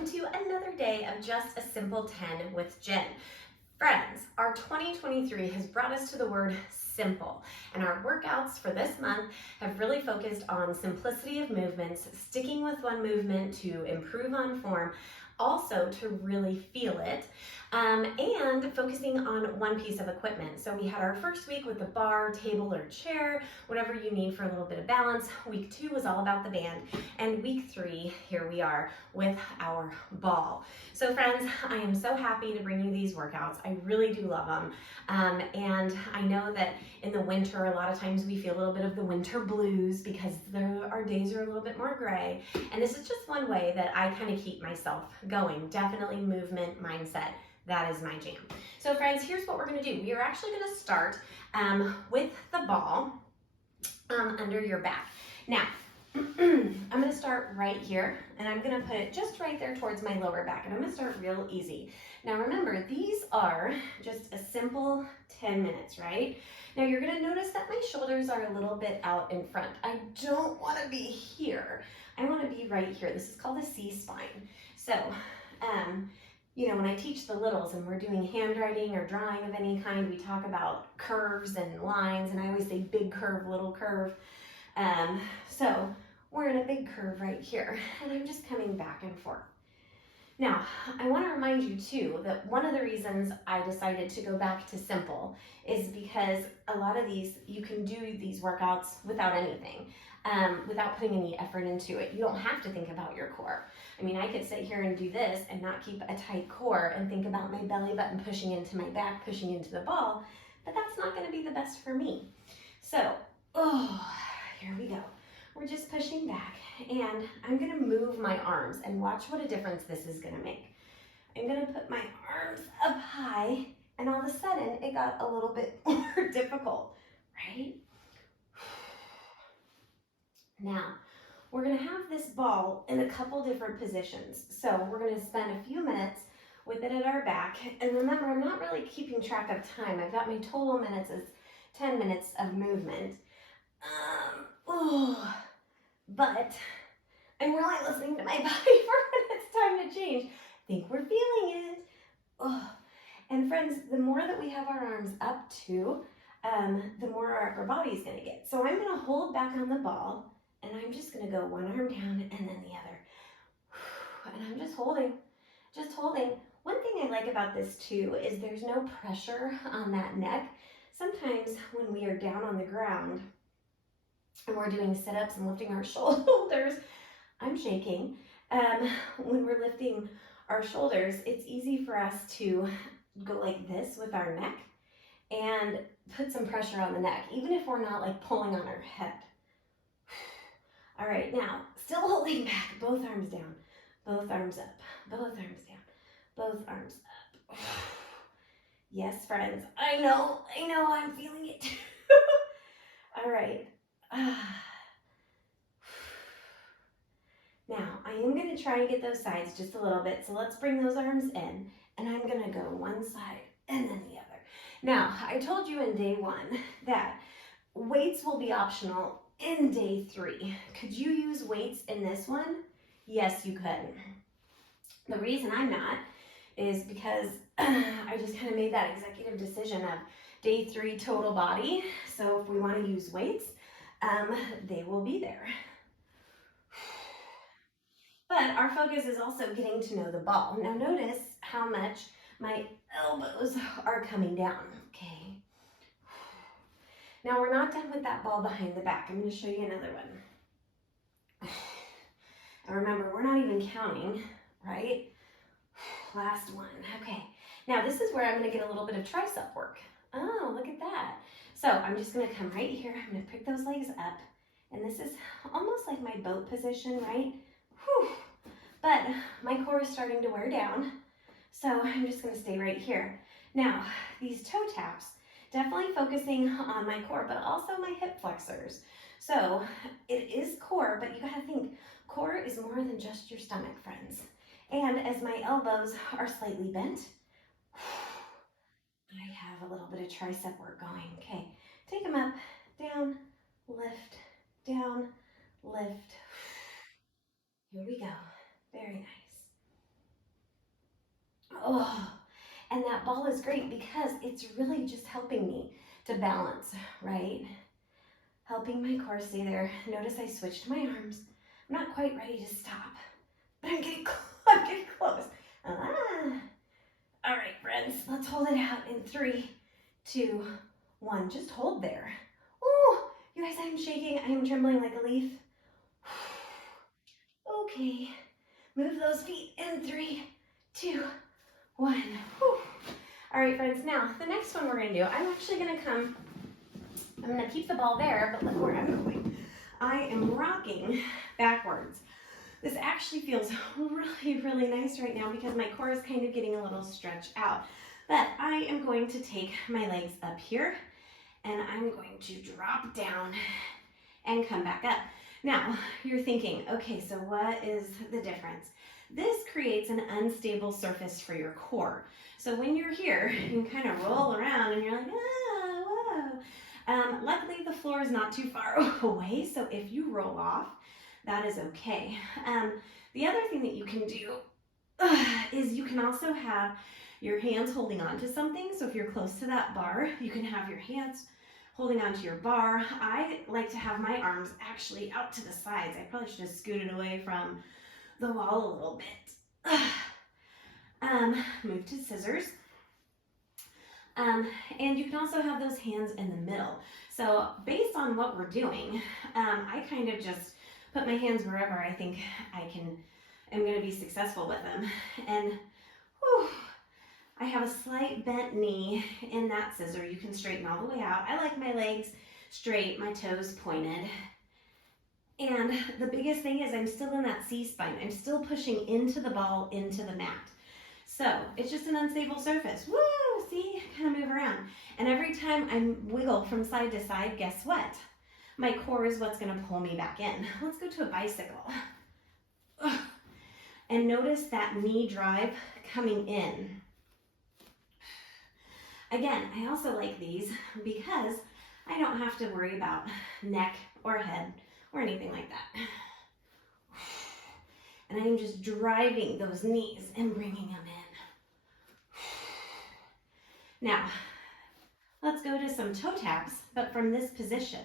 welcome to another day of Just a Simple 10 with Jen. Friends, our 2023 has brought us to the word simple, and our workouts for this month have really focused on simplicity of movements, sticking with one movement to improve on form, also to really feel it, and focusing on one piece of equipment. So we had our first week with the bar, table, or chair, whatever you need for a little bit of balance. Week 2 was all about the band, and week 3, here we are with our ball. So friends, I am so happy to bring you these workouts. I really do love them, and I know that in the winter, a lot of times we feel a little bit of the winter blues because our days are a little bit more gray, and this is just one way that I kind of keep myself going. Definitely movement mindset. That is my jam. So friends, here's what we're going to do. We are actually going to start with the ball under your back. Now, I'm going to start right here, and I'm going to put it just right there towards my lower back, and I'm going to start real easy. Now remember, these are just a simple 10 minutes, right? Now you're going to notice that my shoulders are a little bit out in front. I don't want to be here. I want to be right here. This is called a C-spine. So, you know, when I teach the littles and we're doing handwriting or drawing of any kind, we talk about curves and lines, and I always say big curve, little curve. So we're in a big curve right here, and I'm just coming back and forth. Now, I want to remind you too that one of the reasons I decided to go back to simple is because a lot of these, you can do these workouts without anything, without putting any effort into it. You don't have to think about your core. I mean, I could sit here and do this and not keep a tight core and think about my belly button pushing into my back, pushing into the ball, but that's not going to be the best for me. So, here we go. We're just pushing back, and I'm going to move my arms and watch what a difference this is going to make. I'm going to put my arms up high, and all of a sudden it got a little bit more difficult, right? Now, we're going to have this ball in a couple different positions. So we're going to spend a few minutes with it at our back. And remember, I'm not really keeping track of time. I've got my total minutes as 10 minutes of movement. But I'm really listening to my body for when it's time to change. I think we're feeling it. And friends, the more that we have our arms up to, the more our upper body's going to get. So I'm going to hold back on the ball, and I'm just going to go one arm down and then the other. And I'm just holding, just holding. One thing I like about this too is there's no pressure on that neck. Sometimes when we are down on the ground and we're doing sit-ups and lifting our shoulders, I'm shaking. When we're lifting our shoulders, it's easy for us to go like this with our neck and put some pressure on the neck, even if we're not like pulling on our head. All right, now, still holding back, both arms down, both arms up, both arms down, both arms up. Yes, friends, I know, I'm feeling it too. All right. Now, I am going to try and get those sides just a little bit, so let's bring those arms in, and I'm going to go one side and then the other. Now, I told you in day 1 that weights will be optional in day 3. Could you use weights in this one? Yes, you could. The reason I'm not is because I just kind of made that executive decision of day 3 total body. So if we want to use weights, they will be there. But our focus is also getting to know the ball. Now notice how much my elbows are coming down, okay? Now we're not done with that ball behind the back. I'm going to show you another one. And remember, we're not even counting, right? Last one, okay. Now this is where I'm going to get a little bit of tricep work. Oh, look at that. So I'm just going to come right here. I'm going to pick those legs up. And this is almost like my boat position, right? Whew. But my core is starting to wear down. So I'm just going to stay right here. Now, these toe taps, definitely focusing on my core, but also my hip flexors. So it is core, but you got to think core is more than just your stomach, friends. And as my elbows are slightly bent, I have a little bit of tricep work going. Okay, take them up, down, lift, down, lift. Here we go. Very nice. Oh, and that ball is great because it's really just helping me to balance, right? Helping my core stay there. Notice I switched my arms. I'm not quite ready to stop, but I'm getting close. I'm getting close. All right, friends, let's hold it out in 3, 2, 1. Just hold there. Oh, you guys, I'm shaking. I am trembling like a leaf. Okay, move those feet in 3, 2, 1. Whew. All right, friends, now the next one we're gonna do, I'm gonna keep the ball there, but look where I'm going. I am rocking backwards. This actually feels really, really nice right now because my core is kind of getting a little stretched out. But I am going to take my legs up here and I'm going to drop down and come back up. Now, you're thinking, okay, so what is the difference? This creates an unstable surface for your core. So when you're here, you can kind of roll around and you're like, whoa. Luckily, the floor is not too far away, so if you roll off, that is okay. The other thing that you can do is you can also have your hands holding on to something. So if you're close to that bar, you can have your hands holding onto your bar. I like to have my arms actually out to the sides. I probably should have scooted away from the wall a little bit. Move to scissors. And you can also have those hands in the middle. So based on what we're doing, I kind of just put my hands wherever I think I'm going to be successful with them. And whew, I have a slight bent knee in that scissor. You can straighten all the way out. I like my legs straight, my toes pointed. And the biggest thing is I'm still in that C-spine. I'm still pushing into the ball, into the mat. So it's just an unstable surface. Woo! See, kind of move around. And every time I wiggle from side to side, guess what? My core is what's going to pull me back in. Let's go to a bicycle. And notice that knee drive coming in. Again, I also like these because I don't have to worry about neck or head or anything like that. And I'm just driving those knees and bringing them in. Now, let's go to some toe taps, but from this position.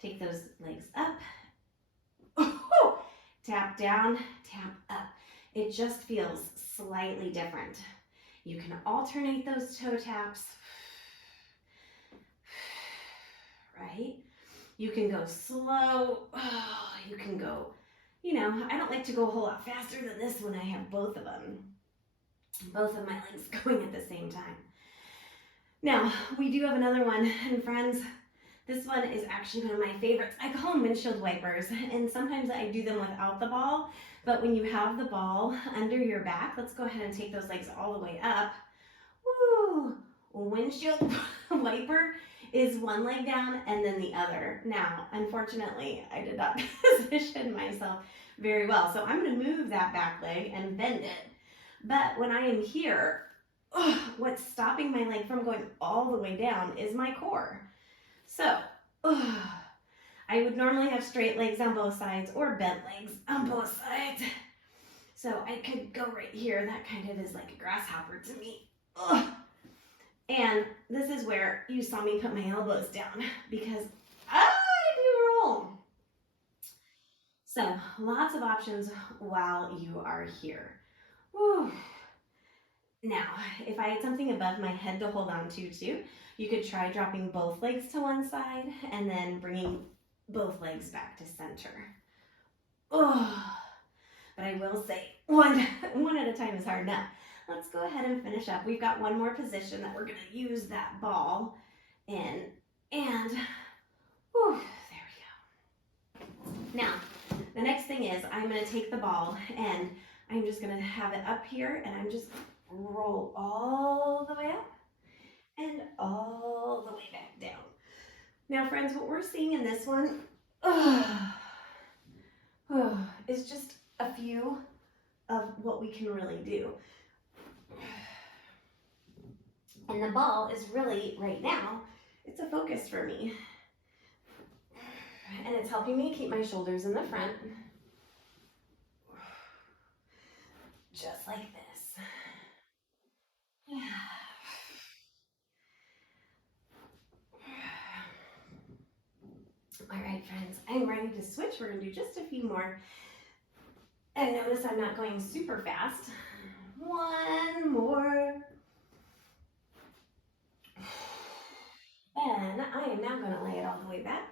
Take those legs up, tap down, tap up. It just feels slightly different. You can alternate those toe taps, right? You can go slow, you can go, I don't like to go a whole lot faster than this when I have both of them. Both of my legs going at the same time. Now, we do have another one, and friends, this one is actually one of my favorites. I call them windshield wipers, and sometimes I do them without the ball, but when you have the ball under your back, let's go ahead and take those legs all the way up. Woo! Windshield wiper is one leg down and then the other. Now, unfortunately, I did not position myself very well, so I'm going to move that back leg and bend it. But when I am here, what's stopping my leg from going all the way down is my core. So, I would normally have straight legs on both sides or bent legs on both sides. So I could go right here. That kind of is like a grasshopper to me. And this is where you saw me put my elbows down because I do roll. So lots of options while you are here. Whew. Now, if I had something above my head to hold on to too, you could try dropping both legs to one side and then bringing both legs back to center. But I will say one at a time is hard enough. Let's go ahead and finish up. We've got one more position that we're going to use that ball in. And there we go. Now, the next thing is I'm going to take the ball and I'm just going to have it up here and I'm just roll all the way up and all the way back down. Now, friends, what we're seeing in this one is just a few of what we can really do. And the ball is really, right now, it's a focus for me. And it's helping me keep my shoulders in the front. Just like this. to switch. We're gonna do just a few more. And notice I'm not going super fast. One more. And I am now gonna lay it all the way back.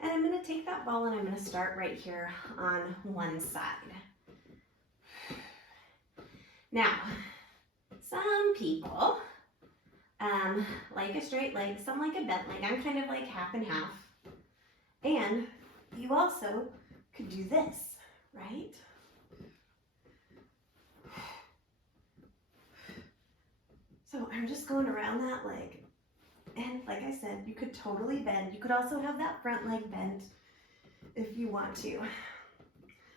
And I'm gonna take that ball and I'm gonna start right here on one side. Now, some people like a straight leg, some like a bent leg. I'm kind of like half and half. And you also could do this, right? So I'm just going around that leg. And like I said, you could totally bend. You could also have that front leg bent if you want to.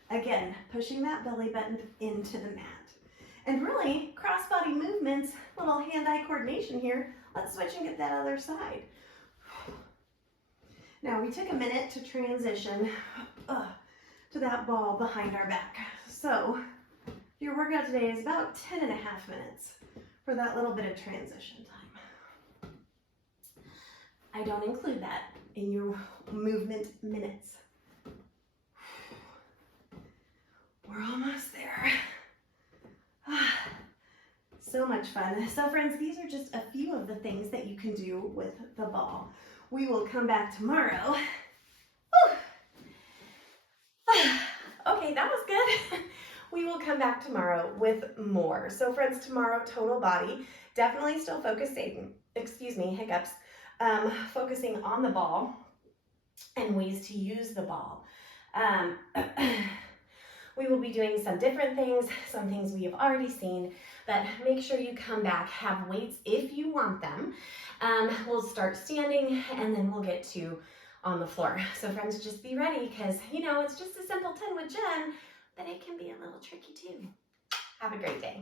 Again, pushing that belly button into the mat. And really, cross-body movements, little hand-eye coordination here. Let's switch and get that other side. Now, we took a minute to transition to that ball behind our back. So, your workout today is about 10 and a half minutes for that little bit of transition time. I don't include that in your movement minutes. We're almost there. So much fun. So friends, these are just a few of the things that you can do with the ball. We will come back tomorrow. Okay, that was good. We will come back tomorrow with more. So friends, tomorrow, total body, definitely still focusing, hiccups, focusing on the ball and ways to use the ball. We will be doing some different things, some things we have already seen, but make sure you come back, have weights if you want them. We'll start standing and then we'll get to on the floor. So friends, just be ready because, you know, it's just a simple 10 with Jen, but it can be a little tricky too. Have a great day.